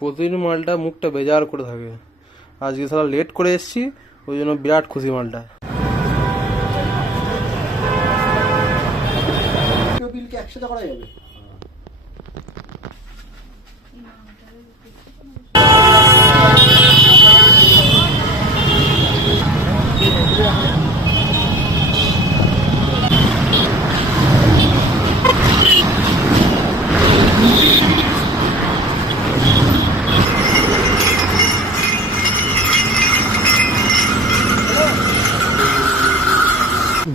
প্রতিদিন মালটা মুখটা বেজার করে থাকে, আজকে সারা লেট করে এসছি, ওই জন্য বিরাট খুশি মালটা। একসাথে করা যাবে।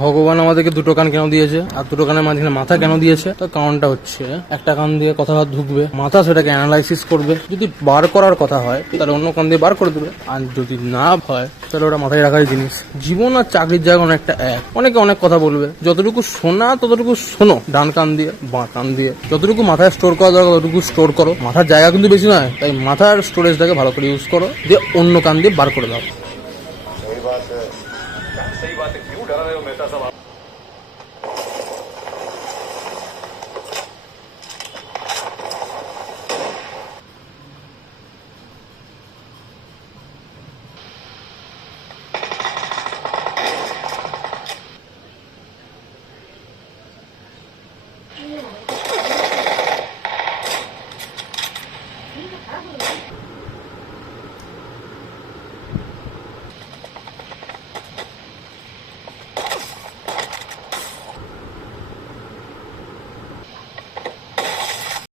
ভগবান আমাদেরকে দুটো কান কেন দিয়েছে আর দুটো কানের মাঝখানে মাথা কেন দিয়েছে? তো কারণটা হচ্ছে একটা কান দিয়ে কথা ঢুকবে, মাথা সেটাকে অ্যানালাইসিস করবে, যদি বার করার কথা হয় তাহলে অন্য কান দিয়ে বার করে দেবে, আর যদি না হয় তাহলে ওটা মাথায় রাখার জিনিস। জীবন আর চাকরির জায়গা অনেকটা এক। অনেকে অনেক কথা বলবে, যতটুকু শোনা ততটুকু শোনো, ডান কান দিয়ে বাঁ কান দিয়ে। যতটুকু মাথায় স্টোর করা দরকার ততটুকু স্টোর করো। মাথার জায়গা কিন্তু বেশি নয়, তাই মাথার স্টোরেজটাকে ভালো করে ইউজ করো, দিয়ে অন্য কান দিয়ে বার করে দাও।